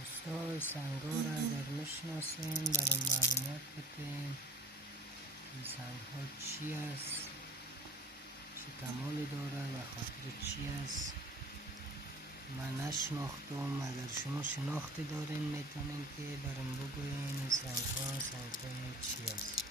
دوستای سنگ‌ها را اگر میشناسیم برای معلومات بدیم این سنگ‌ها چی است، چه کمالی داره و خاطر چی است. من نشناختم، اگر شما شناختی دارین میتونین که برام بگوین این سنگ‌ها سنگ‌های چی است.